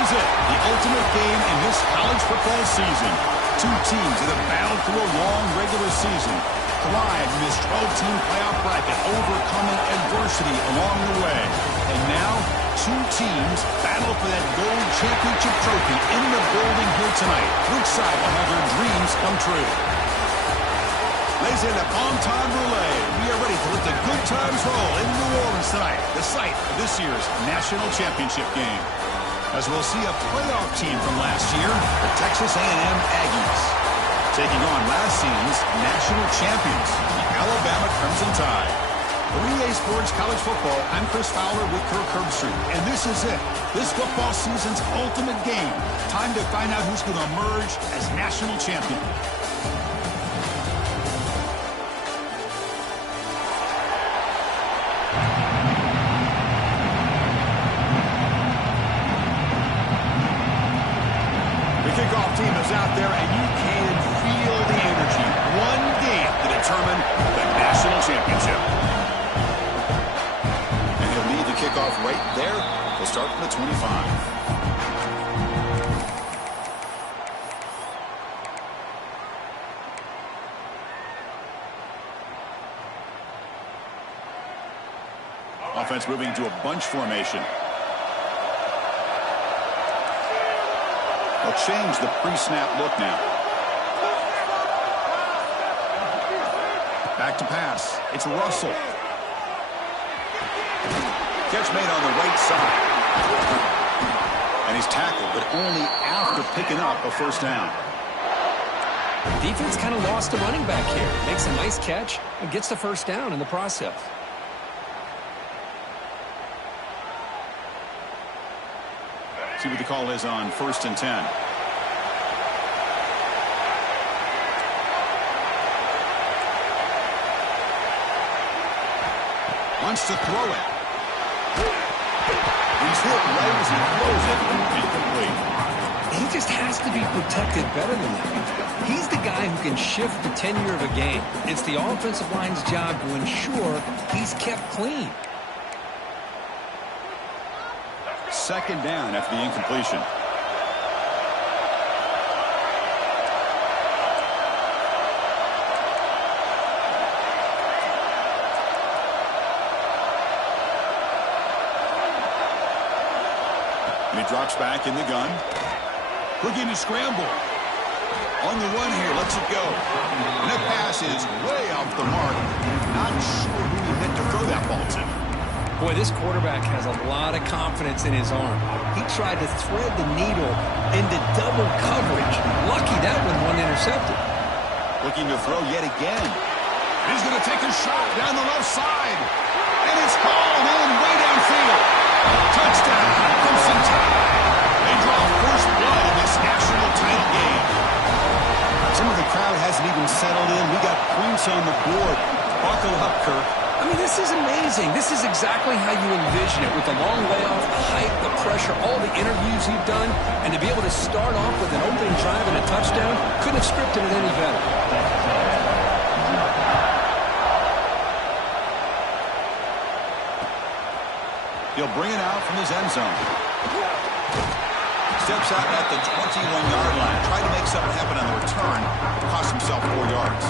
is it, the ultimate game in this college football season. Two teams that have battled through a long regular season, thrived in this 12-team playoff bracket, overcoming adversity along the way. And now, two teams battle for that gold championship trophy in the building here tonight. Which side will have their dreams come true? Ladies and gentlemen, time relay. We are ready to let the good times roll in New Orleans tonight, the site of this year's national championship game. As we'll see a playoff team from last year, the Texas A&M Aggies, taking on last season's national champions, the Alabama Crimson Tide. For EA Sports College Football, I'm Chris Fowler with Kirk Herbstreit, and this is it. This football season's ultimate game. Time to find out who's going to emerge as national champion. The kickoff team is out there, and you can feel the energy. One game to determine the national championship. And he'll lead the kickoff right there. He'll start from the 25. Offense moving to a bunch formation. They'll change the pre-snap look now. Back to pass. It's Russell. Catch made on the right side. And he's tackled, but only after picking up a first down. Defense kind of lost a running back here. Makes a nice catch and gets the first down in the process. See what the call is on 1st and 10. Wants to throw it. He's hit right as he throws it. Incomplete. He just has to be protected better than that. He's the guy who can shift the tenure of a game. It's the offensive line's job to ensure he's kept clean. Second down after the incompletion. And he drops back in the gun. Looking to scramble. On the run here, lets it go. And that pass is way off the mark. Not sure who he meant to throw that ball to. Boy, this quarterback has a lot of confidence in his arm. He tried to thread the needle into double coverage. Lucky that one wasn't intercepted. Looking to throw yet again. He's going to take a shot down the left side. And it's hauled in way downfield. Touchdown, Crimson Tide. They draw first blood in this national title game. Some of the crowd hasn't even settled in. We got points on the board. Buckle up, Kirk. I mean, this is amazing. This is exactly how you envision it, with the long layoff, the height, the pressure, all the interviews you've done, and to be able to start off with an opening drive and a touchdown, couldn't have scripted it any better. He'll bring it out from his end zone. Steps out at the 21-yard line. Tried to make something happen on the return. Cost himself 4 yards.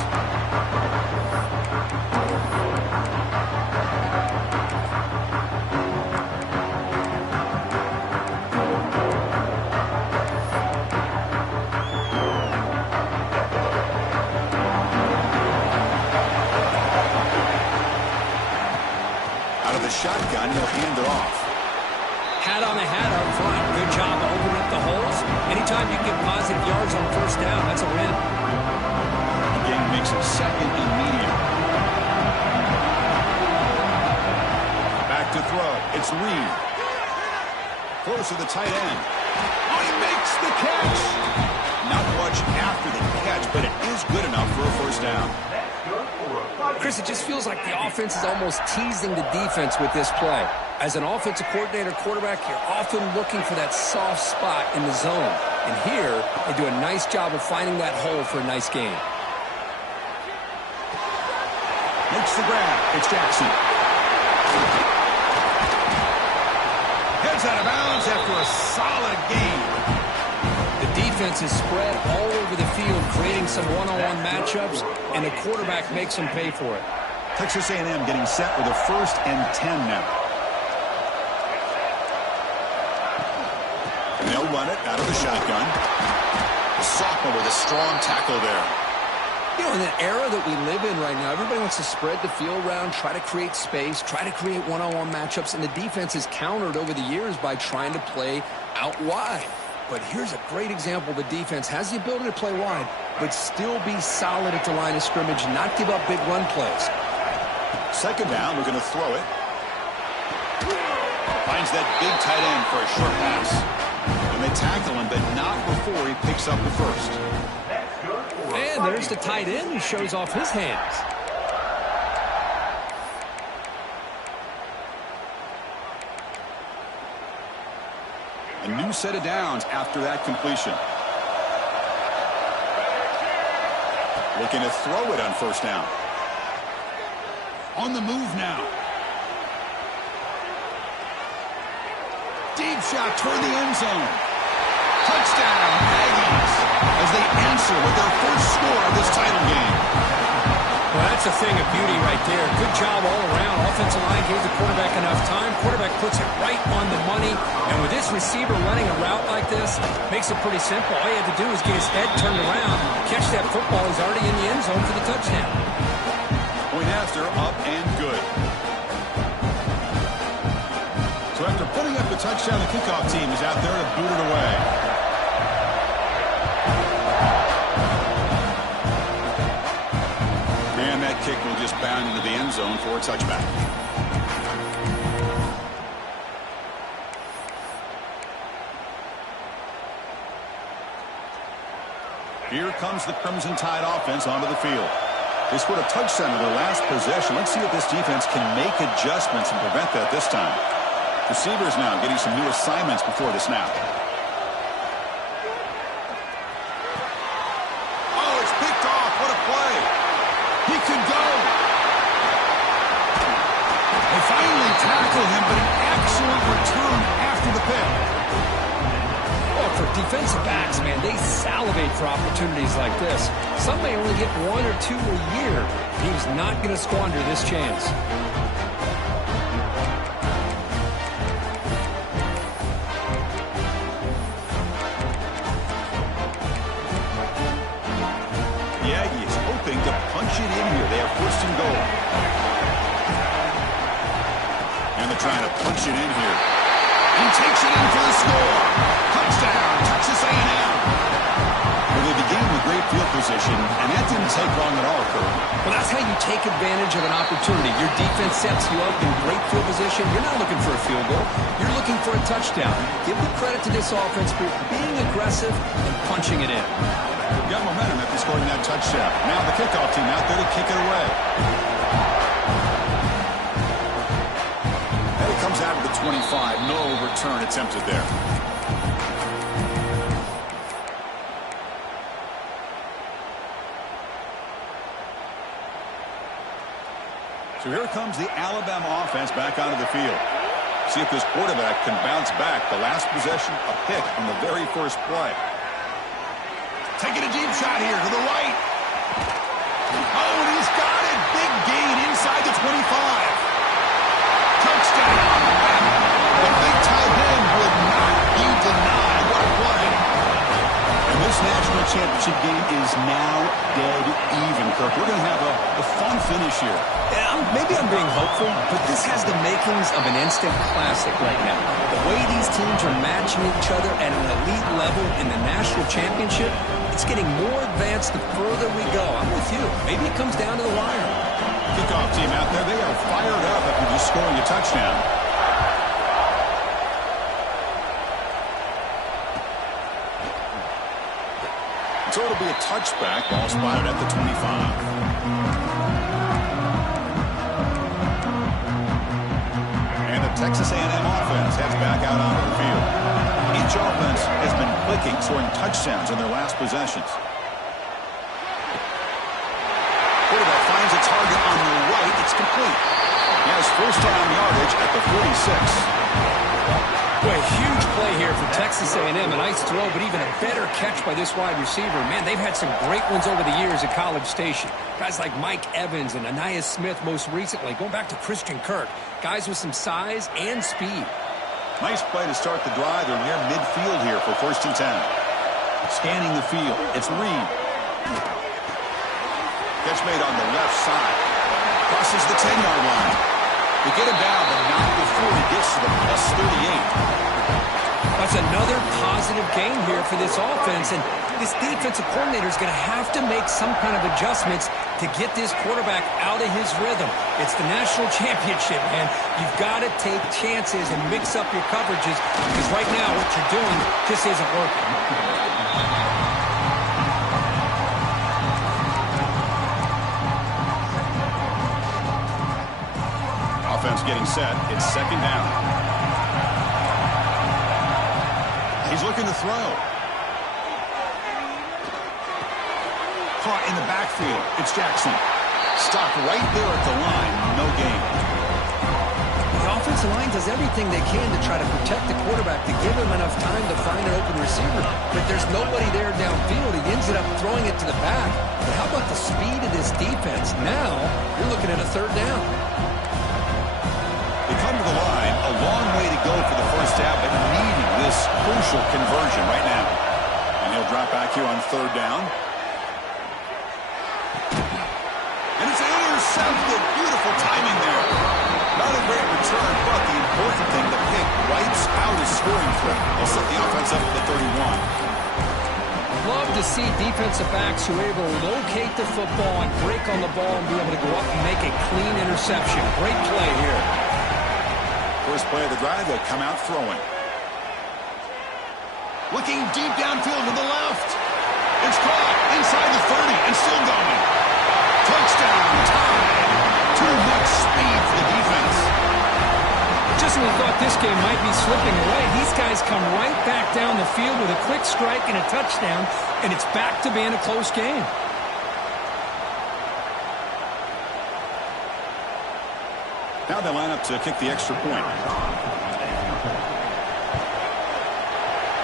Shotgun, he'll hand it off. Hat on the hat up front. Good job of opening up the holes. Anytime you can get positive yards on first down, that's a win. The game makes it second and medium. Back to throw. It's Reed. Close to the tight end. Oh, he makes the catch. Not much after the catch, but it is good enough for a first down. Chris, it just feels like the offense is almost teasing the defense with this play. As an offensive coordinator, quarterback, you're often looking for that soft spot in the zone. And here, they do a nice job of finding that hole for a nice game. Makes the grab. It's Jackson. Heads out of bounds after a solid game. The defense is spread all over the field, creating some one-on-one matchups, and the quarterback makes them pay for it. Texas A&M getting set with a 1st and 10 now. And they'll run it out of the shotgun. The sophomore with a strong tackle there. You know, in the era that we live in right now, everybody wants to spread the field around, try to create space, try to create one-on-one matchups, and the defense has countered over the years by trying to play out wide. But here's a great example. The defense has the ability to play wide, but still be solid at the line of scrimmage, not give up big run plays. 2nd down, we're going to throw it. Finds that big tight end for a short pass. And they tackle him, but not before he picks up the 1st. And there's the tight end who shows off his hands. A new set of downs after that completion. Looking to throw it on 1st down. On the move now. Deep shot toward the end zone. Touchdown, Aggies, as they answer with their first score of this title game. Well, that's a thing of beauty right there. Good job all around. Offensive line gave the quarterback enough time. Quarterback puts it right on the money. And with this receiver running a route like this, makes it pretty simple. All he had to do is get his head turned around, catch that football. He's already in the end zone for the touchdown. Point after, up and good. So after putting up the touchdown, the kickoff team is out there to boot it away. And that kick will just bound into the end zone for a touchback. Here comes the Crimson Tide offense onto the field. They scored a touchdown in their last possession. Let's see if this defense can make adjustments and prevent that this time. Receivers now getting some new assignments before the snap. Oh, it's picked off. What a play. He could go. They finally tackle him, but an excellent return after the pick. Oh, for defensive backs, man, they salivate for opportunities like this. Some may only get 1 or 2 a year. He's not going to squander this chance. To punch it in here. They have 1st and goal. And they're trying to punch it in here. And takes it in for the score. Touchdown, Texas A&M. Well, they began with great field position, and that didn't take long at all, Kurt. Well, that's how you take advantage of an opportunity. Your defense sets you up in great field position. You're not looking for a field goal. You're looking for a touchdown. Give the credit to this offense for being aggressive and punching it in. Got momentum after scoring that touchdown. Now the kickoff team out there to kick it away. And it comes out of the 25. No return attempted there. So here comes the Alabama offense back onto the field. See if this quarterback can bounce back. The last possession, a pick on the very first play. Taking a deep shot here to the right. Oh, and he's got it. Big gain inside the 25. Touchdown. The big tight end would not be denied. What a play. And this national championship game is now dead even, Kirk. We're going to have a fun finish here. Yeah, maybe I'm being hopeful, but this has the makings of an instant classic right now. The way these teams are matching each other at an elite level in the national championship, it's getting more advanced the further we go. I'm with you. Maybe it comes down to the wire. Kickoff team out there, they are fired up after just scoring a touchdown. So it'll be a touchback, ball spotted at the 25. Texas A&M offense heads back out onto the field. Each offense has been clicking, scoring touchdowns in their last possessions. Quarterback finds a target on the right. It's complete. He has first down yardage at the 46. Well, a huge play here for Texas A&M. A nice throw, but even a better catch by this wide receiver. Man, they've had some great ones over the years at College Station. Guys like Mike Evans and Ncaa Smith most recently. Going back to Christian Kirk. Guys with some size and speed. Nice play to start the drive. They're near midfield here for 1st and 10. Scanning the field. It's Reed. Catch made on the left side. Crosses the 10-yard line. They get him down, but not before he gets to the plus 38. That's another positive game here for this offense, and this defensive coordinator is going to have to make some kind of adjustments to get this quarterback out of his rhythm. It's the national championship, man. You've got to take chances and mix up your coverages, because right now what you're doing just isn't working. Offense getting set. It's 2nd down. He's looking to throw. Caught in the backfield. It's Jackson. Stopped right there at the line. No gain. The offensive line does everything they can to try to protect the quarterback, to give him enough time to find an open receiver. But there's nobody there downfield. He ends up throwing it to the back. But how about the speed of this defense? Now you're looking at a 3rd down. They come to the line, a long way to go for the first down, but needing this crucial conversion right now. And he'll drop back here on 3rd down. And it's intercepted. Beautiful timing there. Not a great return, but the important thing, the pick wipes out his scoring threat. They'll set the offense up at the 31. Love to see defensive backs who are able to locate the football and break on the ball and be able to go up and make a clean interception. Great play here. First play of the drive, they'll come out throwing. Looking deep downfield to the left. It's caught inside the 30 and still going. Touchdown, tied. Too much speed for the defense. Just when we thought this game might be slipping away, these guys come right back down the field with a quick strike and a touchdown, and it's back to being a close game. Now they line up to kick the extra point.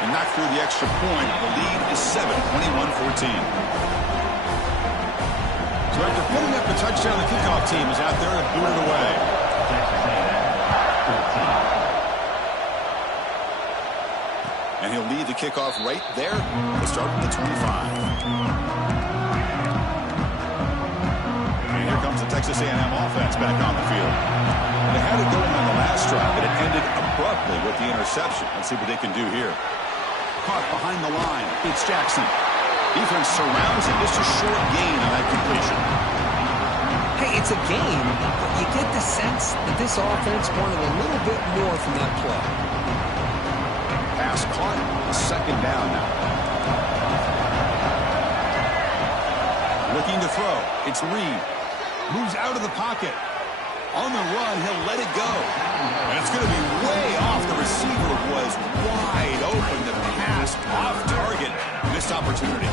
And knock through the extra point. The lead is 7, 21-14. So after putting up a touchdown, the kickoff team is out there to boot it away. And he'll lead the kickoff right there. We'll start with the 25. Here comes the Texas A&M offense back on the field. They had it going on the last drive, but it ended abruptly with the interception. Let's see what they can do here. Caught behind the line. It's Jackson. Defense surrounds him. Just a short gain on that completion. Hey, it's a game, but you get the sense that this offense wanted a little bit more from that play. Pass caught. 2nd down now. Looking to throw. It's Reed. Moves out of the pocket. On the run, he'll let it go. And it's going to be way off. The receiver was wide open. The pass off target. Missed opportunity.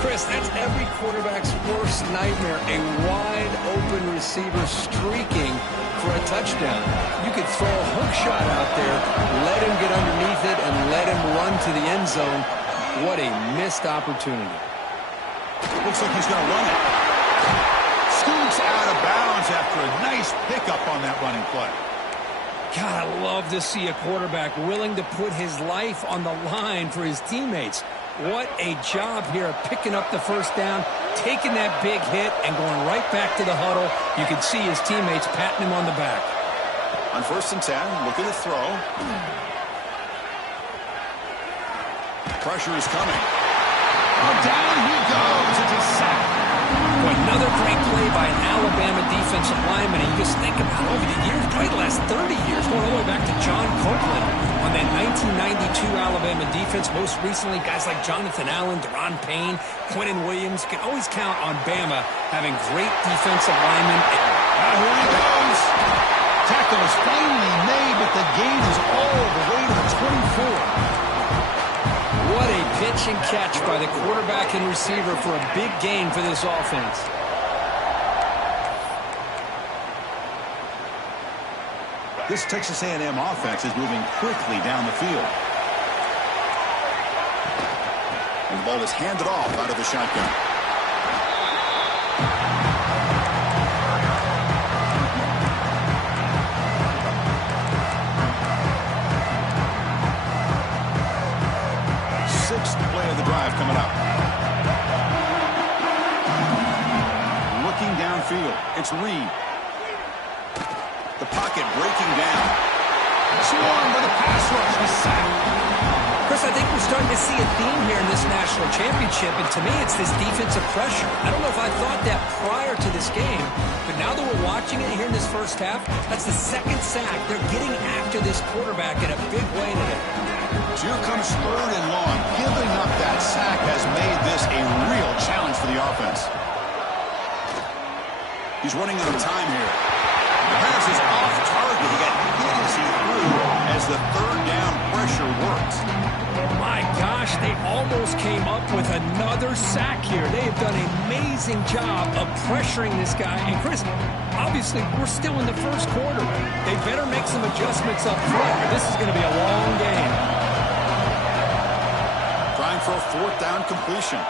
Chris, that's every quarterback's worst nightmare. A wide open receiver streaking for a touchdown. You could throw a hook shot out there, let him get underneath it, and let him run to the end zone. What a missed opportunity. Looks like he's going to run it. Scoots out of bounds after a nice pickup on that running play. God, I love to see a quarterback willing to put his life on the line for his teammates. What a job here of picking up the first down, taking that big hit, and going right back to the huddle. You can see his teammates patting him on the back. On 1st and 10, looking to throw. Pressure is coming. Oh, down he goes. It's a sack. Another great play by an Alabama defensive lineman. And you just think about over the years, probably the last 30 years, going all the way back to John Copeland on that 1992 Alabama defense. Most recently, guys like Jonathan Allen, Deron Payne, Quentin Williams. You can always count on Bama having great defensive linemen. Here he goes. Tackle is finally made, but the gain is all the way to the 24. What a pitch and catch by the quarterback and receiver for a big gain for this offense. This Texas A&M offense is moving quickly down the field. And the ball is handed off out of the shotgun. Sixth play of the drive coming up. Looking downfield, it's Reed. The pocket breaking down. Swarmed by the pass rush. He's sacked. Chris, I think we're starting to see a theme here in this national championship, and to me it's this defensive pressure. I don't know if I thought that prior to this game, but now that we're watching it here in this first half, that's the second sack. They're getting after this quarterback in a big way today. So here comes third and long. Giving up that sack has made this a real challenge for the offense. He's running out of time here. The pass is off target. He got hit as he threw as the third down pressure worked. My gosh, they almost came up with another sack here. They have done an amazing job of pressuring this guy. And Chris, obviously, we're still in the first quarter. They better make some adjustments up front, or this is going to be a long game. Trying for a fourth down completion.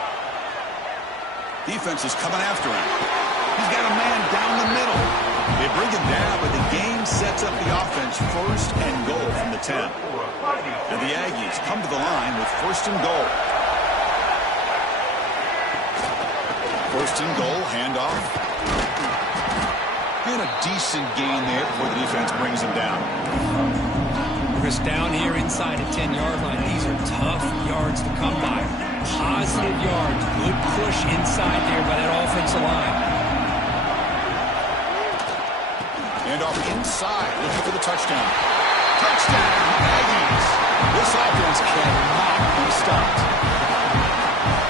Defense is coming after him. He's got a man down the middle. They bring him down, but the game sets up the offense first and goal from the 10. And the Aggies come to the line with first and goal. First and goal, handoff. And a decent gain there before the defense brings him down. Chris, down here inside the 10-yard line, these are tough yards to come by. Positive yards, good push inside there by that offensive line. And off inside, looking for the touchdown. Touchdown, Aggies! This offense cannot be stopped.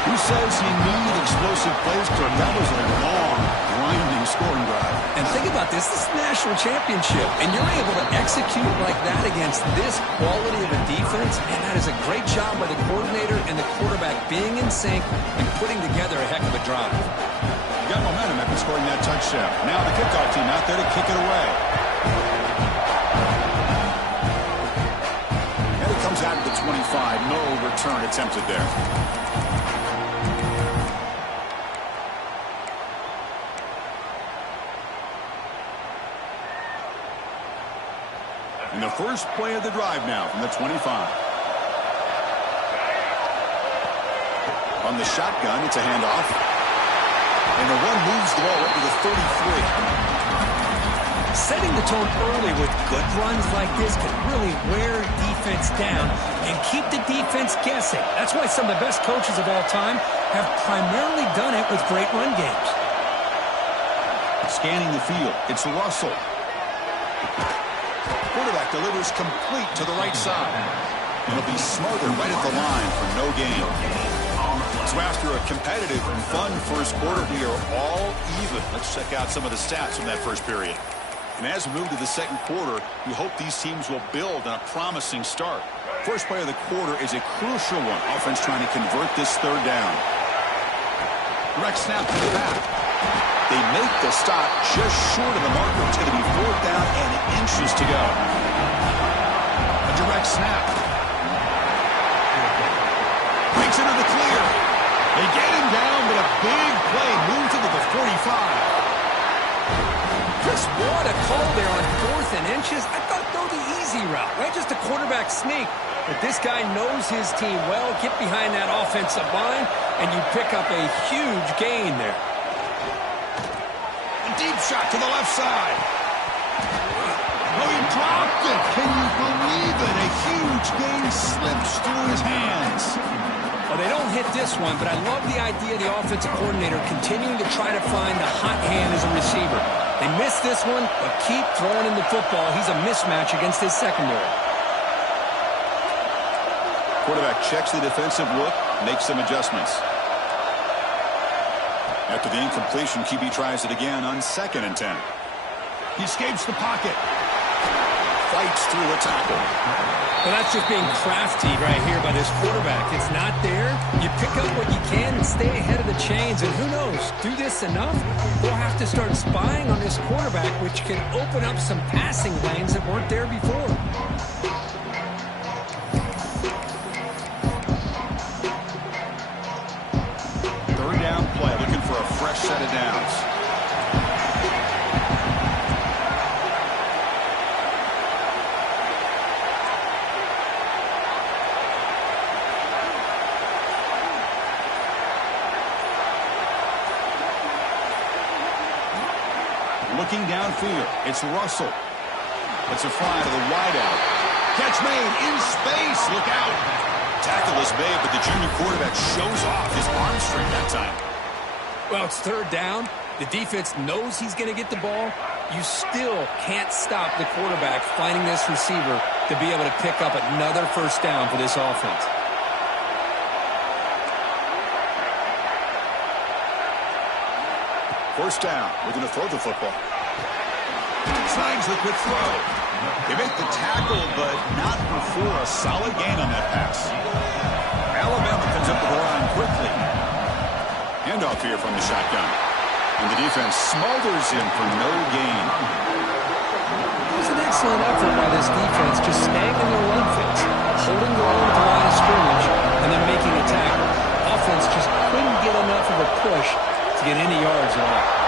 Who says you need explosive plays? That was a long, grinding scoring drive. And think about this. This is a national championship, and you're able to execute like that against this quality of a defense, and that is a great job by the coordinator and the quarterback being in sync and putting together a heck of a drive. Got momentum after scoring that touchdown. Now the kickoff team out there to kick it away. And it comes out of the 25. No return attempted there. And the first play of the drive now from the 25. On the shotgun, it's a handoff. And the one moves the ball up to the 33. Setting the tone early with good runs like this can really wear defense down and keep the defense guessing. That's why some of the best coaches of all time have primarily done it with great run games. Scanning the field, it's Russell. Quarterback delivers complete to the right side. And it'll be smothered right at the line for no gain. So after a competitive and fun first quarter, we are all even. Let's check out some of the stats from that first period. And as we move to the second quarter, we hope these teams will build on a promising start. First play of the quarter is a crucial one. Offense trying to convert this third down. Direct snap to the back. They make the stop just short of the marker. It's going to be fourth down and inches to go. A direct snap. Breaks into the clear. They get him down, but a big play moves into the 45. Chris, what a call there on fourth and inches. I thought go the easy route, right? Just a quarterback sneak. But this guy knows his team well. Get behind that offensive line, and you pick up a huge gain there. A deep shot to the left side. Oh, he dropped it. Can you believe it? A huge gain slips through his hands. Well, they don't hit this one, but I love the idea of the offensive coordinator continuing to try to find the hot hand as a receiver. They missed this one, but keep throwing him the football. He's a mismatch against his secondary. Quarterback checks the defensive look, makes some adjustments. After the incompletion, QB tries it again on 2nd and 10. He escapes the pocket. Fights through a tackle. Well, that's just being crafty right here by this quarterback. It's not there. You pick up what you can and stay ahead of the chains. And who knows, do this enough, we'll have have to start spying on this quarterback, which can open up some passing lanes that weren't there before. Third down play, looking for a fresh set of downs. Looking downfield, it's Russell. It's a fly to the wideout. Catch made in space. Look out. Tackle is made, but the junior quarterback shows off his arm strength that time. Well, it's third down. The defense knows he's going to get the ball. You still can't stop the quarterback finding this receiver to be able to pick up another first down for this offense. First down, looking to throw the football. Signs the quick throw. They make the tackle, but not before a solid gain on that pass. Alabama comes up with the line quickly. Handoff here from the shotgun. And the defense smothers him for no gain. It was an excellent effort by this defense, just snagging their run fits, holding their own at the line of scrimmage, and then making a tackle. Offense just couldn't get enough of a push to get any yards at all.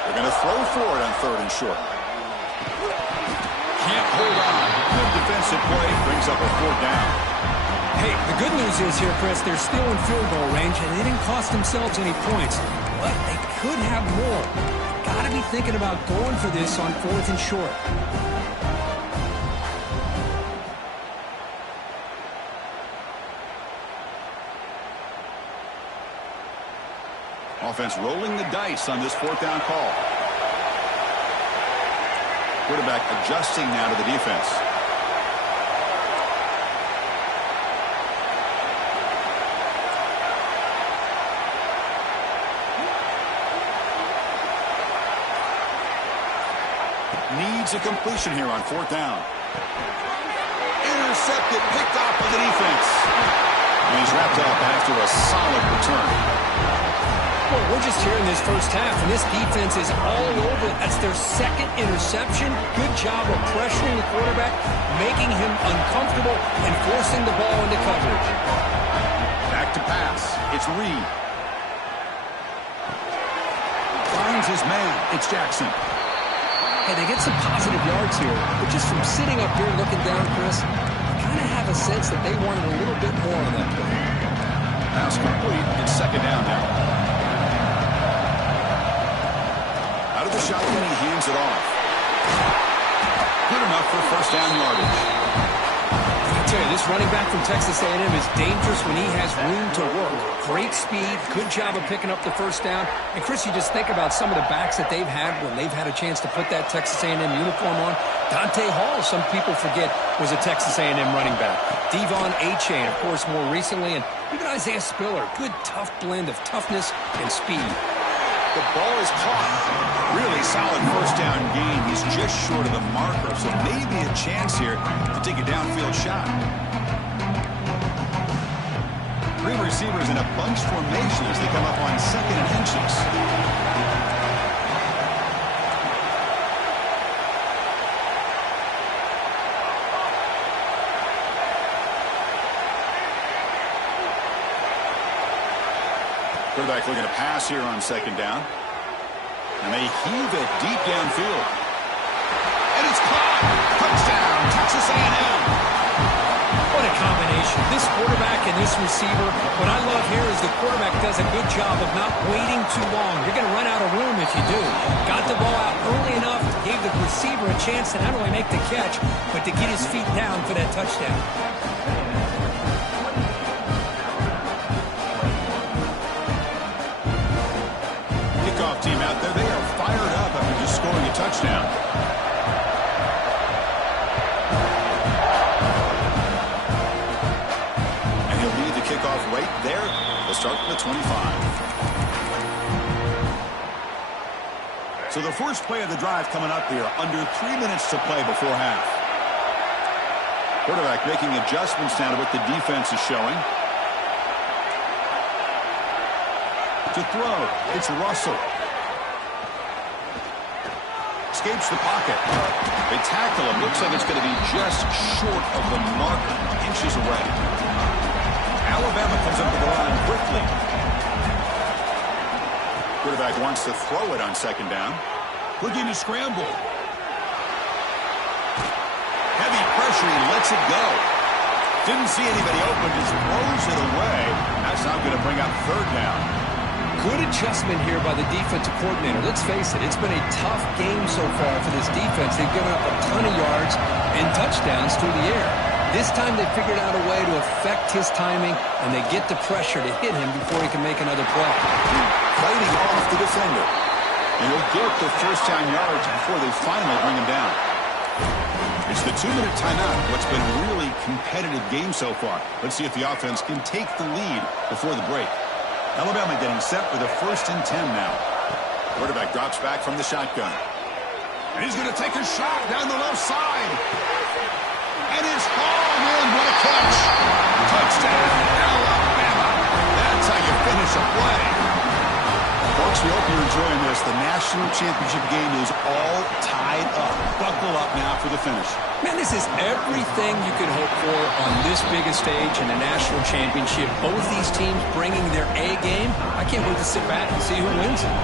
They're going to throw for it on third and short. Can't hold on. Good defensive play. Brings up a fourth down. Hey, the good news is here, Chris, they're still in field goal range, and they didn't cost themselves any points. But they could have more. Got to be thinking about going for this on fourth and short. Offense rolling the dice on this fourth down call. Quarterback adjusting now to the defense. Needs a completion here on fourth down. Intercepted, picked off by the defense. And he's wrapped up after a solid return. Well, we're just here in this first half, and this defense is all over. That's their second interception. Good job of pressuring the quarterback, making him uncomfortable, and forcing the ball into coverage. Back to pass. It's Reed. Finds his man. It's Jackson. Hey, they get some positive yards here, but just from sitting up here looking down, Chris, you kind of have a sense that they wanted a little bit more on that play. Pass complete. It's second down now. Out of the shotgun, he hands it off. Good enough for first down yardage. I tell you, this running back from Texas A&M is dangerous when he has room to work. Great speed, good job of picking up the first down. And, Chris, you just think about some of the backs that they've had when they've had a chance to put that Texas A&M uniform on. Dante Hall, some people forget, was a Texas A&M running back. Devon Achane, of course, more recently. And even Isaiah Spiller, good, tough blend of toughness and speed. The ball is caught. Really solid first down gain. He's just short of the marker, so maybe a chance here to take a downfield shot. Three receivers in a bunch formation as they come up on second and inches. Quarterback looking to pass here on second down. And they heave it deep downfield. And it's caught. Touchdown, Texas A&M. What a combination. This quarterback and this receiver. What I love here is the quarterback does a good job of not waiting too long. You're going to run out of room if you do. Got the ball out early enough, gave the receiver a chance to not only make the catch, but to get his feet down for that touchdown. Team out there, they are fired up after just scoring a touchdown. And he'll lead the kickoff right there. They'll start from the 25. So the first play of the drive coming up here, under 3 minutes to play before half. Quarterback making adjustments now to what the defense is showing. To throw, it's Russell. Escapes the pocket. They tackle him. Looks like it's going to be just short of the marker, inches away. Alabama comes up to the line quickly. Quarterback wants to throw it on second down. Looking to scramble. Heavy pressure, he lets it go. Didn't see anybody open, just throws it away. That's not going to bring up third down. Good adjustment here by the defensive coordinator. Let's face it, it's been a tough game so far for this defense. They've given up a ton of yards and touchdowns through the air. This time they figured out a way to affect his timing, and they get the pressure to hit him before he can make another play. Fighting off the defender. And he'll get the first down yards before they finally bring him down. It's the 2-minute timeout. What's been a really competitive game so far. Let's see if the offense can take the lead before the break. Alabama getting set for the 1st and 10 now. Quarterback drops back from the shotgun. And he's going to take a shot down the left side. And it's hauled in. What a catch. Touchdown, Alabama. That's how you finish a play. Folks, we hope you're enjoying this. The national championship game is all tied up. Buckle up now for the finish. Man, this is everything you could hope for on this biggest stage in the national championship. Both these teams bringing their A game. I can't wait to sit back and see who wins it.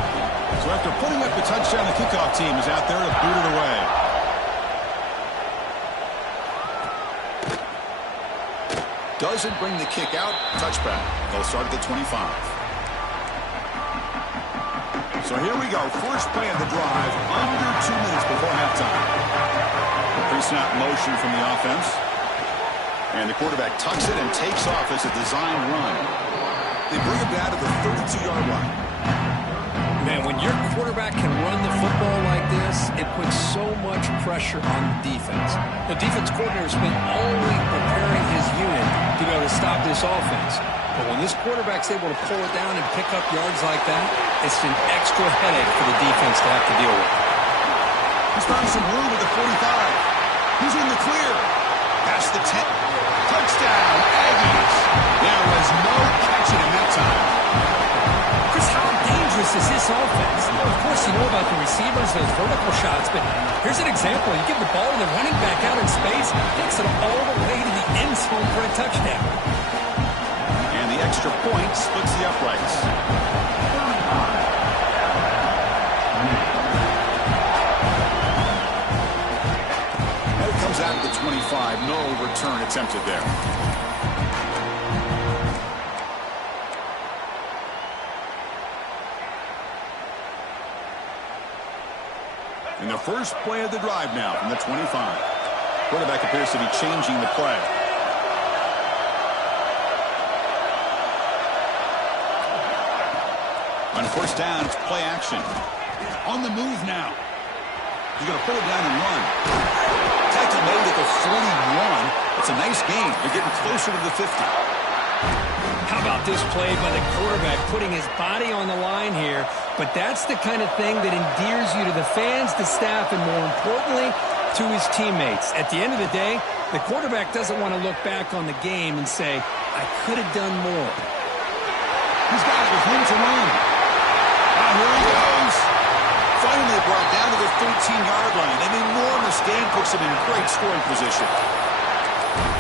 So after putting up the touchdown, the kickoff team is out there to boot it away. Doesn't bring the kick out. Touchback. They'll start at the 25. So here we go. First play of the drive. Under 2 minutes before halftime. Pre-snap motion from the offense. And the quarterback tucks it and takes off as a design run. They bring him down to the 32-yard line. Man, when your quarterback can run the football like this, it puts so much pressure on the defense. The defense coordinator spent all week preparing his unit to be able to stop this offense. But when this quarterback's able to pull it down and pick up yards like that, it's an extra headache for the defense to have to deal with. He's found some room at the 45. He's in the clear. Past the 10. Touchdown, Aggies. There was no catching him that time. Chris, how dangerous is this offense? Of course, you know about the receivers, those vertical shots, but here's an example. You give the ball to the running back out in space, takes it all the way to the end zone for a touchdown. And the extra point splits the uprights. Now it comes out of the 25. No return attempted there. In the first play of the drive now from the 25. Quarterback appears to be changing the play. On first down, it's play action. On the move now. He's going to pull it down and run. Tackle made at the 41. It's a nice gain. They're getting closer to the 50. How about this play by the quarterback, putting his body on the line here? But that's the kind of thing that endears you to the fans, the staff, and more importantly, to his teammates. At the end of the day, the quarterback doesn't want to look back on the game and say, I could have done more. He's got it with room to run. Here he goes. Finally brought down to the 13-yard line. An enormous gain puts him in great scoring position.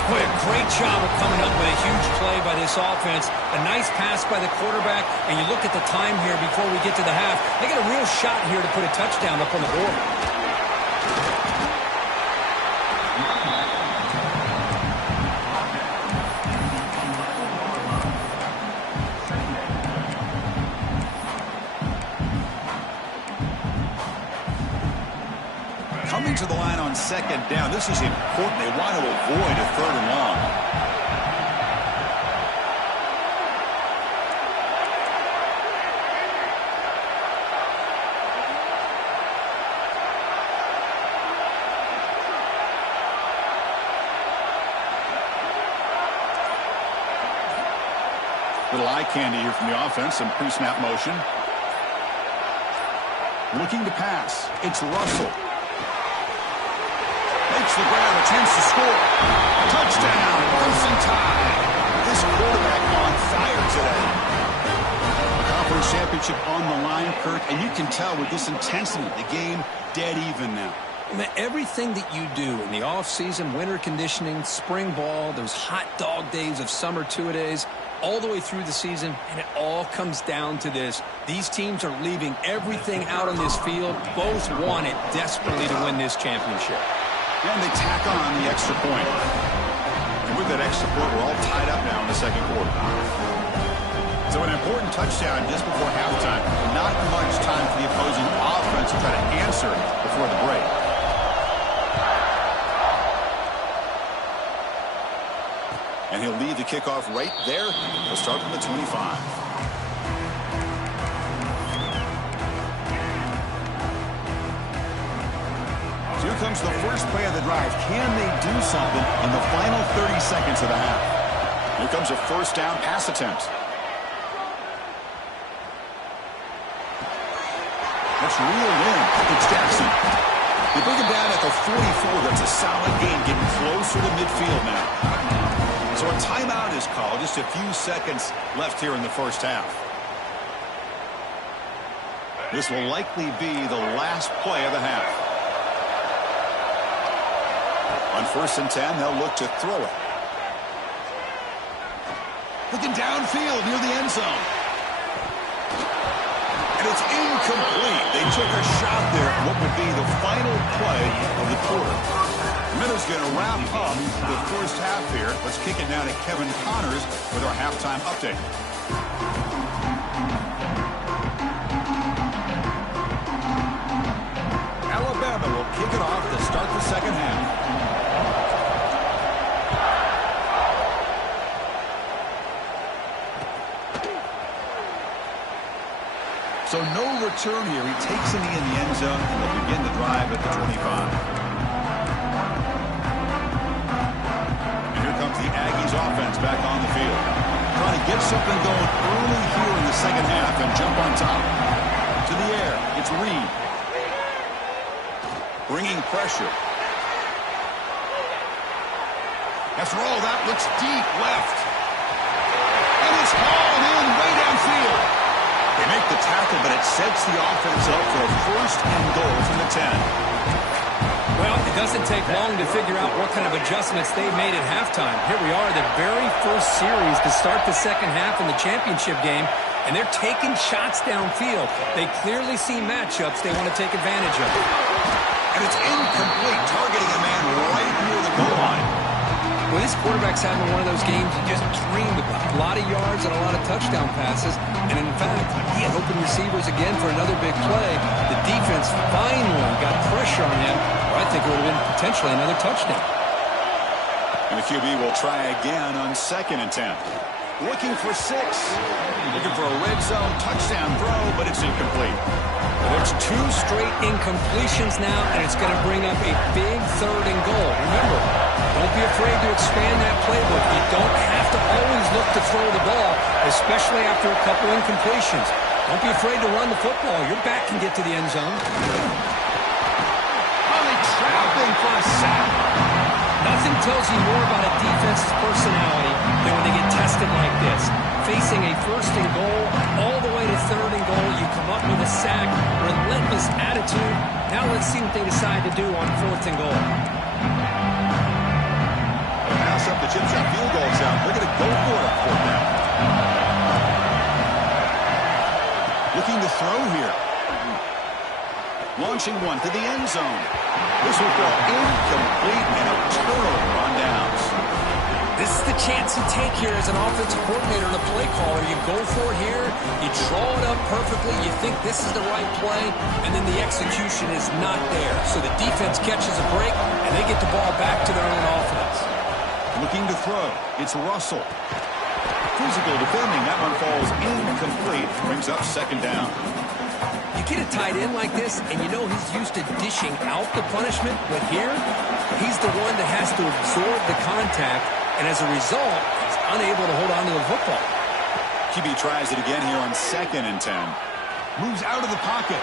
Boy, a great job of coming up with a huge play by this offense. A nice pass by the quarterback, and you look at the time here before we get to the half. They got a real shot here to put a touchdown up on the board. Coming to the line on second down. This is important. They want to avoid a third and long. Little eye candy here from the offense. Some pre-snap motion. Looking to pass. It's Russell. Makes the grab, a chance to score. Touchdown, Ncaa. This quarterback on fire today. A conference championship the line, Kurt, and you can tell with this intensity, the game dead even now. Everything that you do in the off-season, winter conditioning, spring ball, those hot dog days of summer two-a-days, all the way through the season, and it all comes down to this. These teams are leaving everything out on this field. Both want it desperately to win this championship. And they tack on the extra point. And with that extra point, we're all tied up now in the second quarter. So an important touchdown just before halftime. Not much time for the opposing offense to try to answer before the break. And he'll lead the kickoff right there. He'll start from the 25. So here comes the first play of the drive. Can they do something in the final 30 seconds of the half? Here comes a first down pass attempt. That's reeled in. It's Jackson. They bring him down at the 44. That's a solid gain, getting closer to midfield now. So a timeout is called. Just a few seconds left here in the first half. This will likely be the last play of the half. On 1st and 10, they'll look to throw it. Looking downfield near the end zone. And it's incomplete. They took a shot there at what would be the final play of the quarter. Minutes going to wrap up the first half here. Let's kick it now to Kevin Connors with our halftime update. Alabama will kick it off to start the second half. So no return here. He takes it in the end zone and will begin the drive at the 25. The Aggies offense back on the field. Trying to get something going early here in the second half and jump on top. To the air. It's Reed. Bringing pressure. After all, that looks deep left. And it's hauled in way downfield. They make the tackle, but it sets the offense up for a first and goal from the 10. Well, it doesn't take long to figure out what kind of adjustments they made at halftime. Here we are, the very first series to start the second half in the championship game, and they're taking shots downfield. They clearly see matchups they want to take advantage of. And it's incomplete, targeting a man right near the goal line. Well, this quarterback's having one of those games he just dreamed about. A lot of yards and a lot of touchdown passes. And in fact, he had open receivers again for another big play. The defense finally got pressure on him. I think it would have been potentially another touchdown. And the QB will try again on 2nd and 10. Looking for 6. Looking for a red zone touchdown throw, but it's incomplete. There's 2 straight incompletions now, and it's going to bring up a big 3rd and goal. Remember, don't be afraid to expand that playbook. You don't have to always look to throw the ball, especially after a couple incompletions. Don't be afraid to run the football. Your back can get to the end zone. Trapping for a sack. Nothing tells you more about a defense's personality than when they get tested like this. Facing a 1st and goal, all the way to 3rd and goal, you come up with a sack, relentless attitude. Now let's see what they decide to do on 4th and goal. Pass up the chip shot field goal sound. They're going to go for it on 4th down. Looking to throw here. Launching one to the end zone. This will go incomplete and a turnover on downs. This is the chance you take here as an offensive coordinator and a play caller. You go for it here, you draw it up perfectly, you think this is the right play, and then the execution is not there. So the defense catches a break, and they get the ball back to their own offense. Looking to throw. It's Russell. Physical defending. That one falls incomplete. Brings up 2nd down. You get a tight end like this, and you know he's used to dishing out the punishment, but here, he's the one that has to absorb the contact, and as a result, he's unable to hold on to the football. QB tries it again here on 2nd and 10. Moves out of the pocket.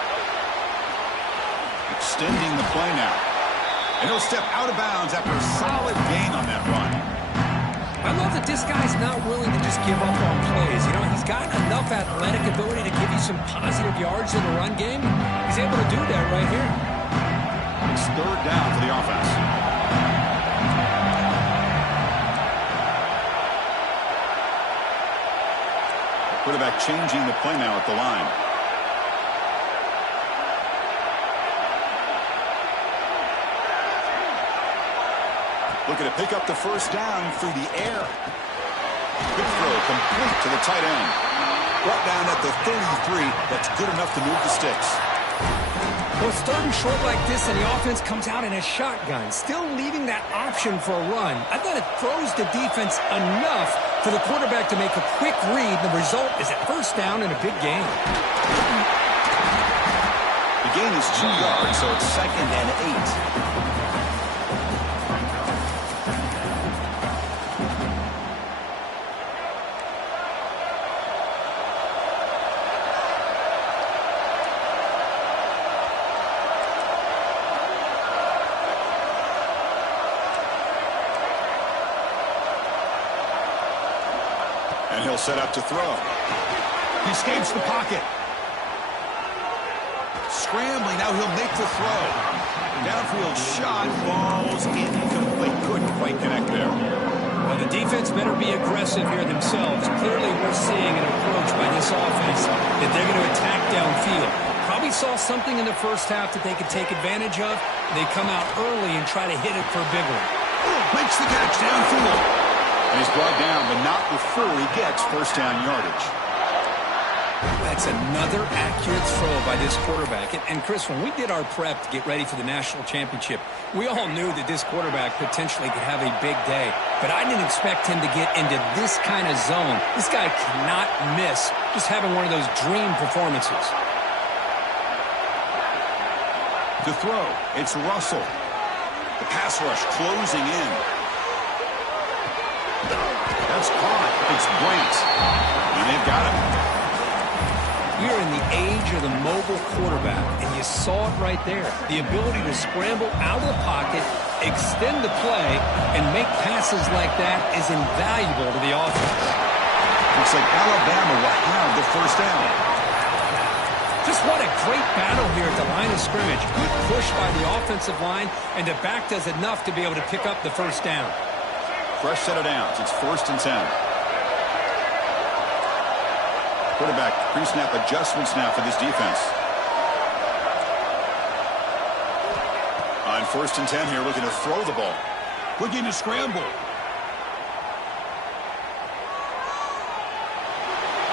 Extending the play now. And he'll step out of bounds after a solid gain on that run. I love that this guy's not willing to just give up on plays. You know, he's he's got enough athletic ability to give you some positive yards in the run game. He's able to do that right here. It's third down for the offense. Quarterback changing the play now at the line. Looking to pick up the first down through the air. Good throw, complete to the tight end. Brought down at the 33. That's good enough to move the sticks. Well, it's third and short like this, and the offense comes out in a shotgun, still leaving that option for a run. I thought it throws the defense enough for the quarterback to make a quick read. The result is a first down and a big gain. The gain is 2 yards, so it's 2nd and 8. And he'll set up to throw. He escapes the pocket. Scrambling, now he'll make the throw. Downfield shot, falls incomplete. Couldn't quite connect there. Well, the defense better be aggressive here themselves. Clearly we're seeing an approach by this offense that they're going to attack downfield. Probably saw something in the first half that they could take advantage of. They come out early and try to hit it for a big one. Makes the catch downfield. And he's brought down, but not before he gets first down yardage. That's another accurate throw by this quarterback. And Chris, when we did our prep to get ready for the national championship, we all knew that this quarterback potentially could have a big day. But I didn't expect him to get into this kind of zone. This guy cannot miss just having one of those dream performances. To throw, it's Russell. The pass rush closing in. That's caught. It's Brant. And they've got him. We're in the age of the mobile quarterback, and you saw it right there. The ability to scramble out of the pocket, extend the play, and make passes like that is invaluable to the offense. Looks like Alabama will have the first down. Just what a great battle here at the line of scrimmage. Good push by the offensive line, and the back does enough to be able to pick up the first down. Fresh set of downs. It's 1st and 10. Quarterback pre-snap adjustments now for this defense. On 1st and 10 here, looking to throw the ball. Looking to scramble.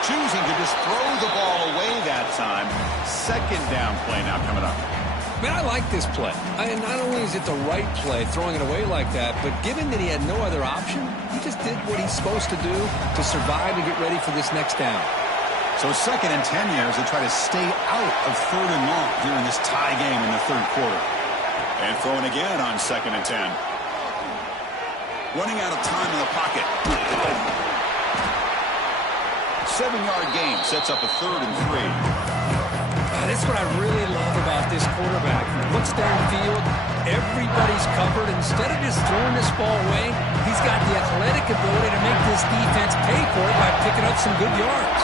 Choosing to just throw the ball away that time. 2nd down play now coming up. Man, I like this play. Not only is it the right play, throwing it away like that, but given that he had no other option, he just did what he's supposed to do to survive and get ready for this next down. So 2nd and 10 here as they try to stay out of 3rd and long here in this tie game in the 3rd quarter. And throwing again on 2nd and 10. Running out of time in the pocket. 7-yard gain sets up a 3rd and 3. That's what I really love about this quarterback. Looks downfield, everybody's covered. Instead of just throwing this ball away, he's got the athletic ability to make this defense pay for it by picking up some good yards.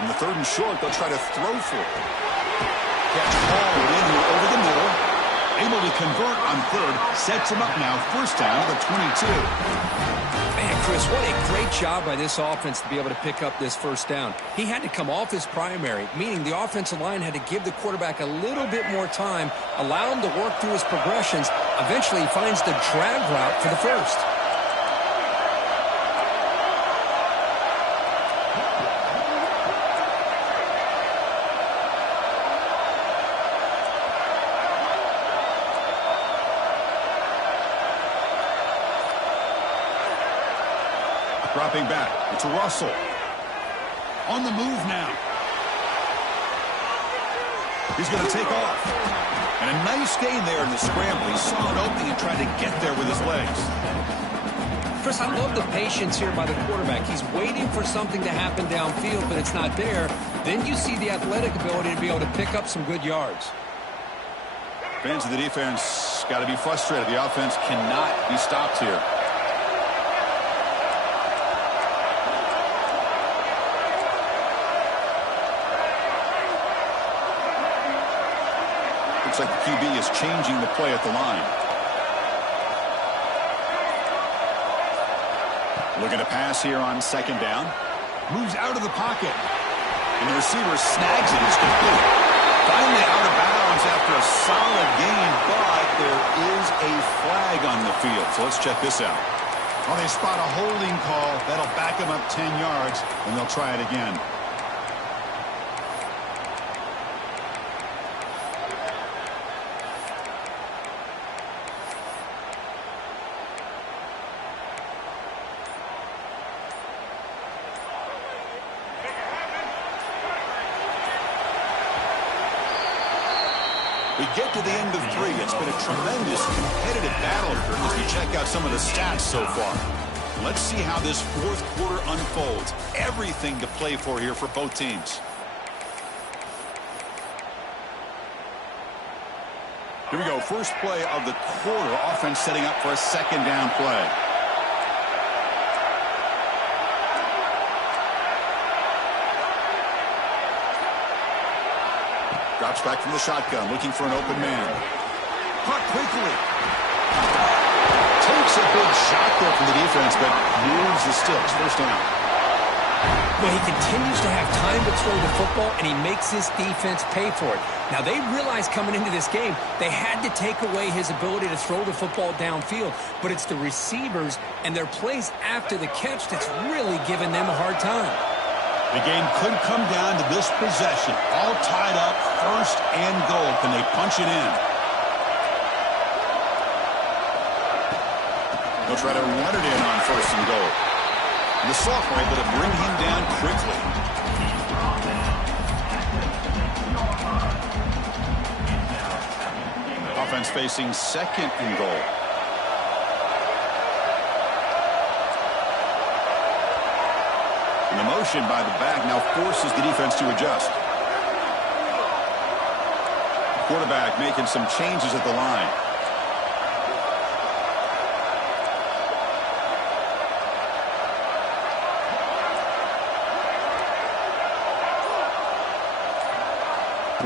In the 3rd and short, they'll try to throw for it. Catch hauled in here over the middle. Able to convert on 3rd. Sets him up now. First down at the 22. Man, Chris, what a great job by this offense to be able to pick up this first down. He had to come off his primary, meaning the offensive line had to give the quarterback a little bit more time, allow him to work through his progressions. Eventually, he finds the drag route for the first. Dropping back. It's Russell. On the move now. He's going to take off. And a nice gain there in the scramble. He saw an opening and tried to get there with his legs. Chris, I love the patience here by the quarterback. He's waiting for something to happen downfield, but it's not there. Then you see the athletic ability to be able to pick up some good yards. Fans of the defense got to be frustrated. The offense cannot be stopped here. Looks like the QB is changing the play at the line. Looking to pass here on second down. Moves out of the pocket. And the receiver snags it. It's complete. Finally out of bounds after a solid gain, but there is a flag on the field. So let's check this out. Well, they spot a holding call. That'll back them up 10 yards, and they'll try it again. We get to the end of 3. It's been a tremendous competitive battle as we check out some of the stats so far. Let's see how this fourth quarter unfolds. Everything to play for here for both teams. Here we go. First play of the quarter. Offense setting up for a second down play. Drops back from the shotgun, looking for an open man. Caught quickly. Takes a big shot there from the defense, but moves the sticks. First down. Well, he continues to have time to throw the football, and he makes his defense pay for it. Now, they realized coming into this game, they had to take away his ability to throw the football downfield, but it's the receivers and their plays after the catch that's really giving them a hard time. The game could come down to this possession. All tied up, first and goal. Can they punch it in? They'll try to run it in on first and goal. The sophomore able to bring him down quickly. Offense facing second and goal. And the motion by the back now forces the defense to adjust. Quarterback making some changes at the line.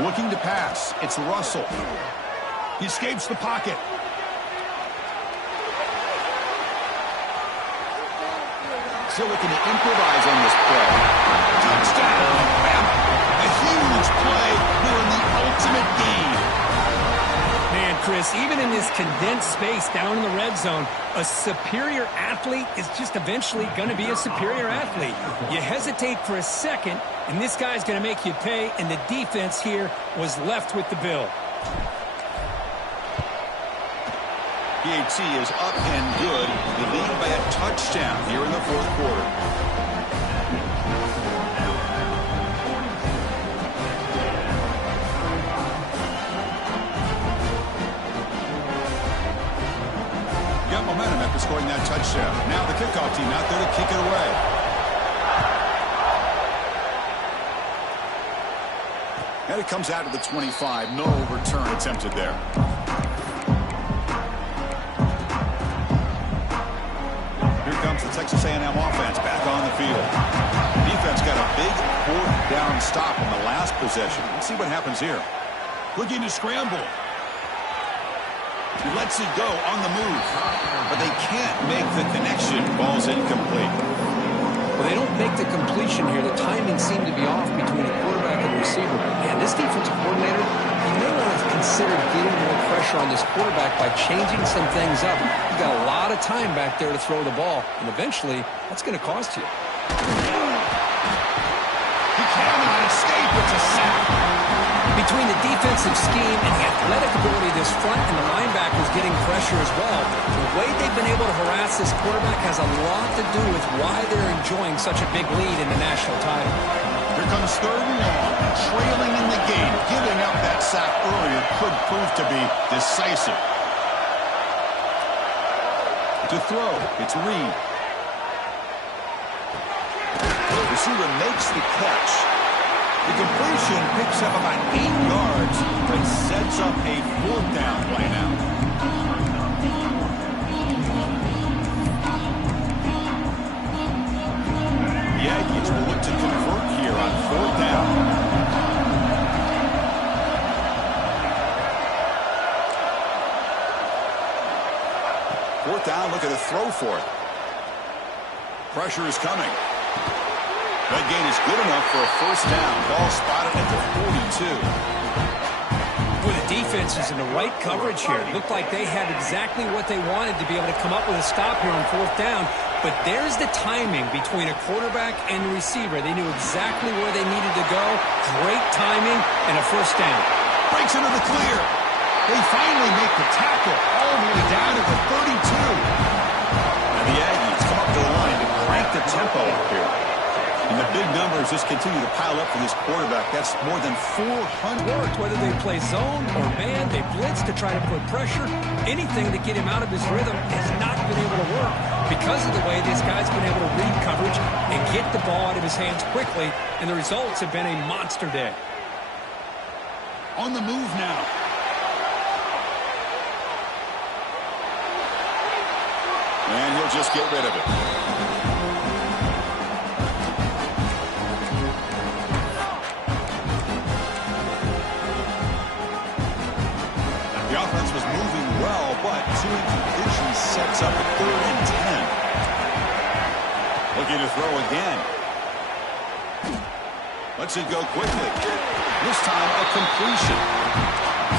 Looking to pass. It's Russell. He escapes the pocket. Still looking to improvise on this play. Touchdown! A huge play during the ultimate game. Man, Chris, even in this condensed space down in the red zone, a superior athlete is just eventually going to be a superior athlete. You hesitate for a second, and this guy's going to make you pay, and the defense here was left with the bill. PAT is up and good. The lead by a touchdown here in the fourth quarter. Got momentum after scoring that touchdown. Now the kickoff team out there to kick it away. And it comes out to the 25. No return attempted there. Comes the Texas A&M offense back on the field. Defense got a big fourth down stop in the last possession. Let's see what happens here. Looking to scramble. He lets it go on the move. But they can't make the connection. Ball's incomplete. Well, they don't make the completion here. The timing seemed to be off between the quarterback and the receiver. Man, this defensive coordinator, he may want to consider getting more pressure on this quarterback by changing some things up. You've got a lot of time back there to throw the ball, and eventually, that's going to cost you. He cannot escape. It's a sack. Between the defensive scheme and the athletic ability of this front and the linebackers getting pressure as well, the way they've been able to harass this quarterback has a lot to do with why they're enjoying such a big lead in the national title. Here comes third and long, trailing in the game. Giving up that sack earlier could prove to be decisive. To throw, it's Reed. receiver makes the catch. The completion picks up about 8 yards, but sets up a 4th down play now. The Aggies will look to convert here on 4th down. 4th down, look at a throw for it. Pressure is coming. That gain is good enough for a 1st down. Ball spotted at the 42. Well, the defense is in the right coverage here. It looked like they had exactly what they wanted to be able to come up with a stop here on 4th down. But there's the timing between a quarterback and the receiver. They knew exactly where they needed to go. Great timing and a 1st down. Breaks into the clear. They finally make the tackle all the way down to the 32. And the Aggies come up to the line to crank the tempo up here. And the big numbers just continue to pile up for this quarterback. That's more than 400. Whether they play zone or man, they blitz to try to put pressure. Anything to get him out of his rhythm has not been able to work because of the way this guy's been able to read coverage and get the ball out of his hands quickly. And the results have been a monster day. On the move now. And he'll just get rid of it. The offense was moving well, but 2 incompletions sets up a 3rd and 10. Looking to throw again. Lets it go quickly. This time a completion.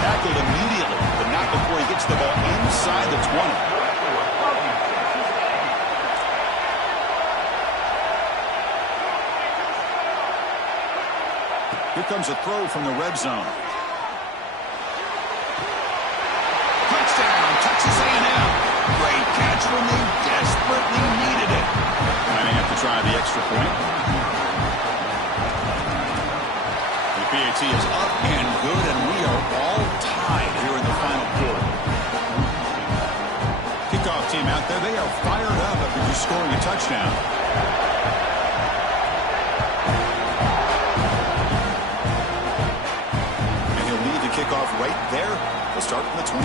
Tackled immediately, but not before he gets the ball inside the 20. Here comes a throw from the red zone. Touchdown, Texas A&M. Great catch when they desperately needed it. And they have to try the extra point. The PAT is up and good, and we are all tied here in the final quarter. Kickoff team out there, they are fired up after just scoring a touchdown. Kickoff right there. We'll start from the 25.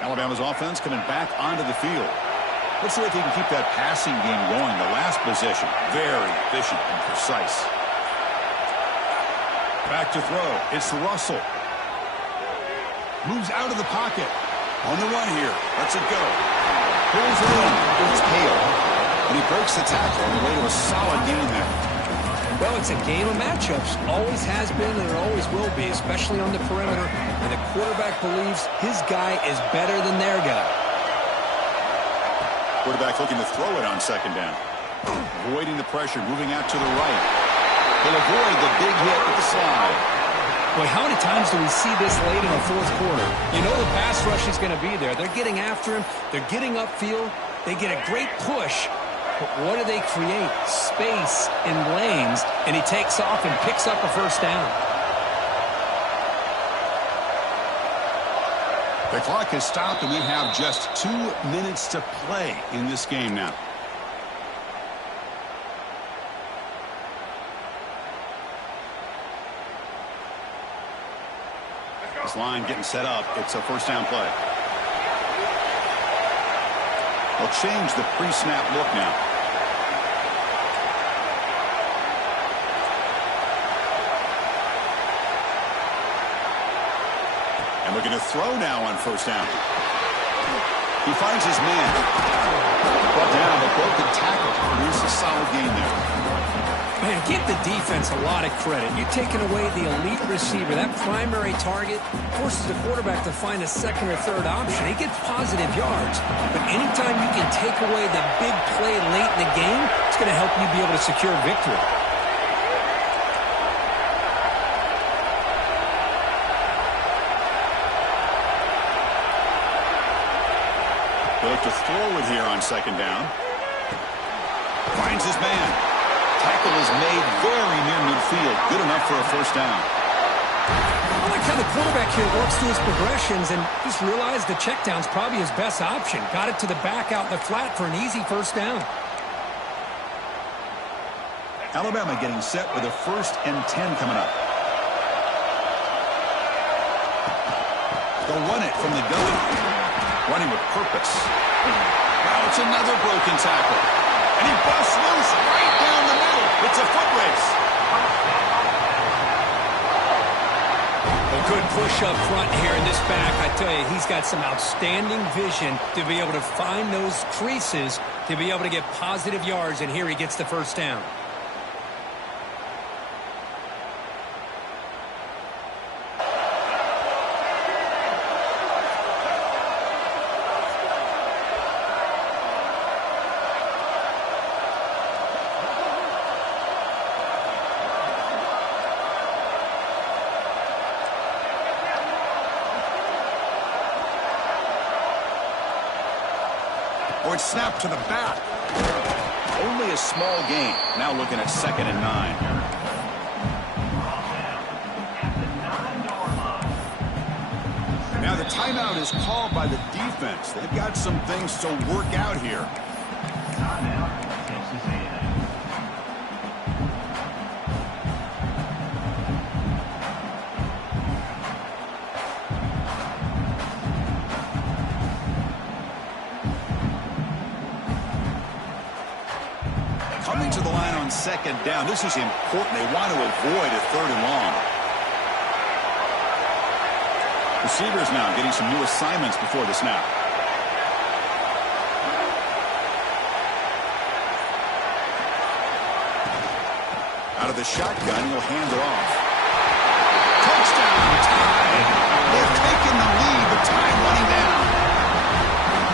Alabama's offense coming back onto the field. Let's see if he can keep that passing game going. The last possession, very efficient and precise. Back to throw. It's Russell. Moves out of the pocket. On the run here. Lets it go. Pulls it in. It's Hale. And he breaks the tackle on the way to a solid gain there. Well, it's a game of matchups. Always has been and it always will be, especially on the perimeter. And the quarterback believes his guy is better than their guy. Quarterback looking to throw it on 2nd down. Avoiding the pressure, moving out to the right. He'll avoid the big hit with the slide. Boy, how many times do we see this late in the 4th quarter? You know the pass rush is going to be there. They're getting after him. They're getting upfield. They get a great push. But what do they create? Space in lanes. And he takes off and picks up a 1st down. The clock has stopped, and we have just 2 minutes to play in this game now. This line getting set up. It's a 1st down play. They'll change the pre-snap look now. And looking to throw now on 1st down. He finds his man. Brought down, but broke the tackle to produce a solid gain there. Man, give the defense a lot of credit. You're taking away the elite receiver. That primary target forces the quarterback to find a 2nd or 3rd option. He gets positive yards. But anytime you can take away the big play late in the game, it's going to help you be able to secure victory. They'll look to throw it here on 2nd down. Finds his man. Tackle is made very near midfield. Good enough for a 1st down. how the quarterback here works through his progressions and just realized the check down's probably his best option. Got it to the back out in the flat for an easy first down. Alabama getting set with a 1st and 10 coming up. They'll run it from the gun. Running with purpose. Now it's another broken tackle. And he busts loose right down the middle. It's a foot race. A good push up front here in this back. I tell you, he's got some outstanding vision to be able to find those creases, to be able to get positive yards, and here he gets the first down. Or it's snapped to the back. Only a small gain. Now looking at 2nd and 9. Now the timeout is called by the defense. They've got some things to work out here. Coming to the line on 2nd down. This is important. They want to avoid a 3rd and long. Receivers now getting some new assignments before the snap. Out of the shotgun, he'll hand it off. Touchdown, time. They've taken the lead, but time running down.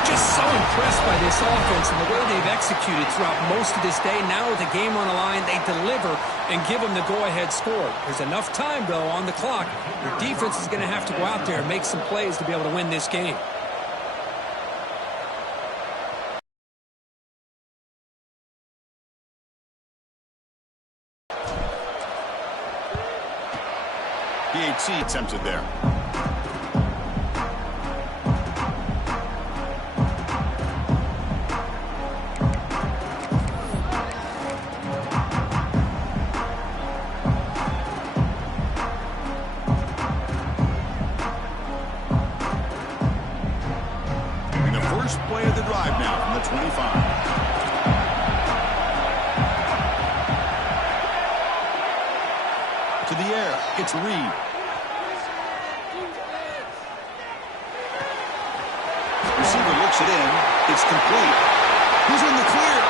Just so impressed by this offense and the way they've executed throughout most of this day. Now with the game on the line, they deliver and give them the go-ahead score. There's enough time, though, on the clock. Your defense is going to have to go out there and make some plays to be able to win this game. PAT attempted there. Play of the drive now from the 25. To the air, it's Reed. Receiver looks it in. It's complete. He's in the clear.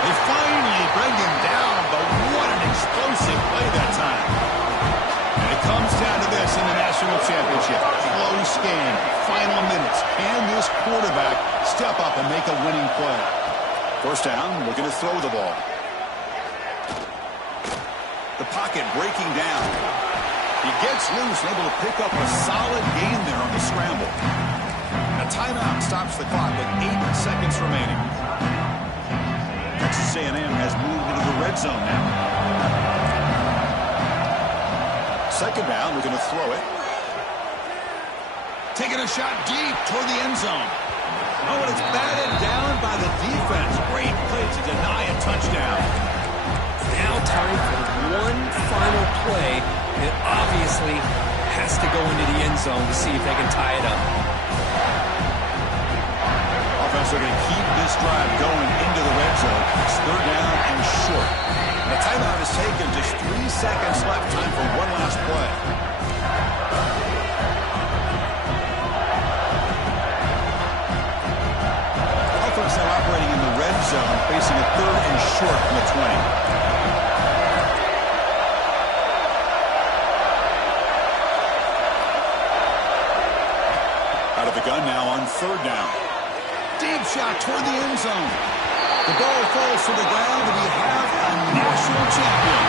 They finally bring him down, but what an explosive play that time. And it comes down to this in the national championship. Close game. Final minutes. Can this quarterback step up and make a winning play? First down, looking to throw the ball. The pocket breaking down. He gets loose and able to pick up a solid gain there on the scramble. A timeout stops the clock with 8 seconds remaining. Texas A&M has moved into the red zone now. Second down, looking to throw it. Taking a shot deep toward the end zone. Oh, and it's batted down by the defense. Great play to deny a touchdown. Now time for one final play that obviously has to go into the end zone to see if they can tie it up. Offense are going to keep this drive going into the red zone. It's 3rd down and short. The timeout is taken. Just 3 seconds left. Time for one last play. Offense now operating in the red zone, facing a 3rd and short from the 20. Out of the gun now on 3rd down. Deep shot toward the end zone. The ball falls to the ground, and we have a national champion.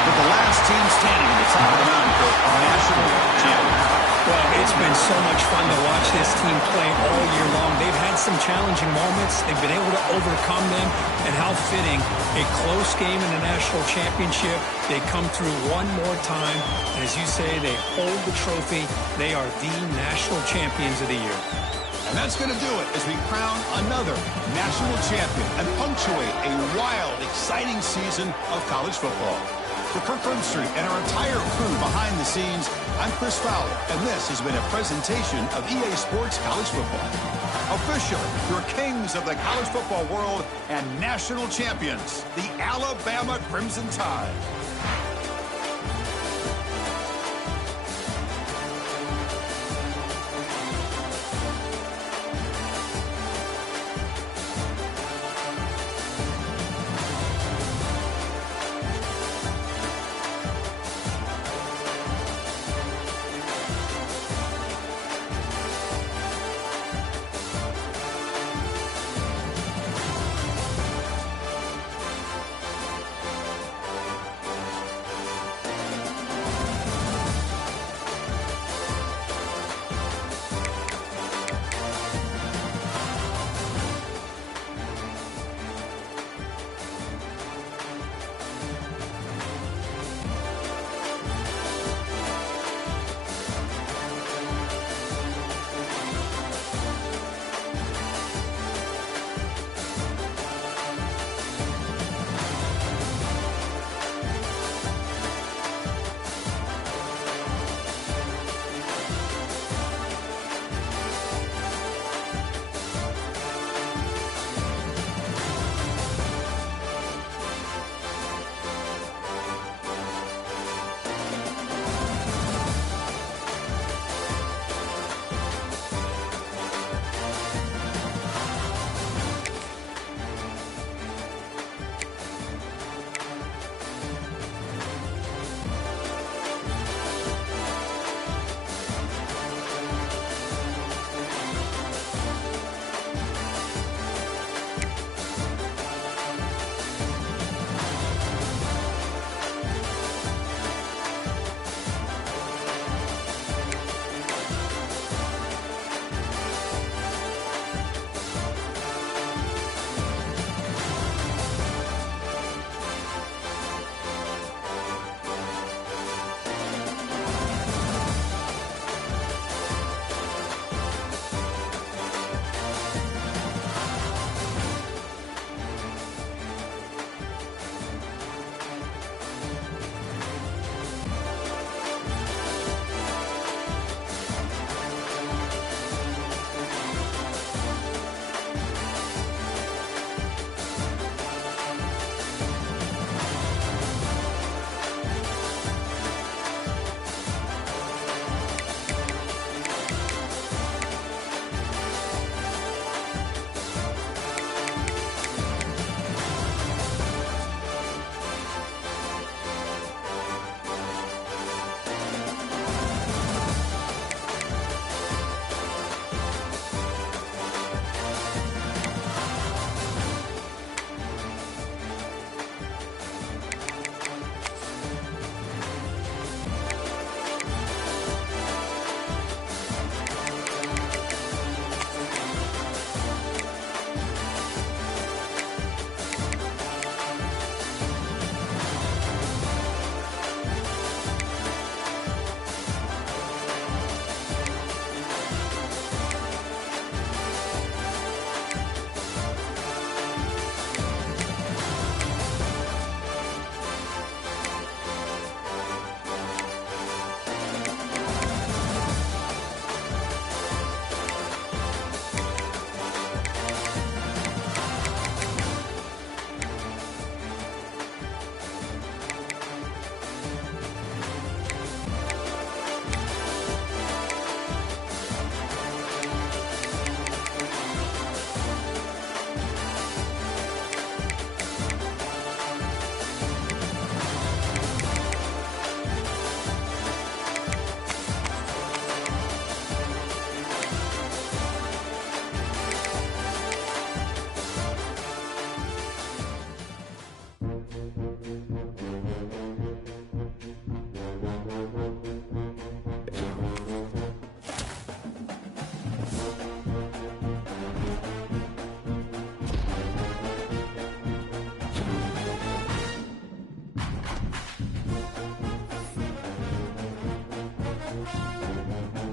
But the last team standing at the top of the mountain for a national champion. Well, it's been been so much fun to watch this team play all year long. They've had some challenging moments. They've been able to overcome them. And how fitting, a close game in the national championship. They come through one more time. And as you say, they hold the trophy. They are the national champions of the year. And that's going to do it as we crown another national champion and punctuate a wild, exciting season of college football. For Kirk Herbstreit and our entire crew behind the scenes, I'm Chris Fowler, and this has been a presentation of EA Sports College Football. Officially, your kings of the college football world and national champions, the Alabama Crimson Tide.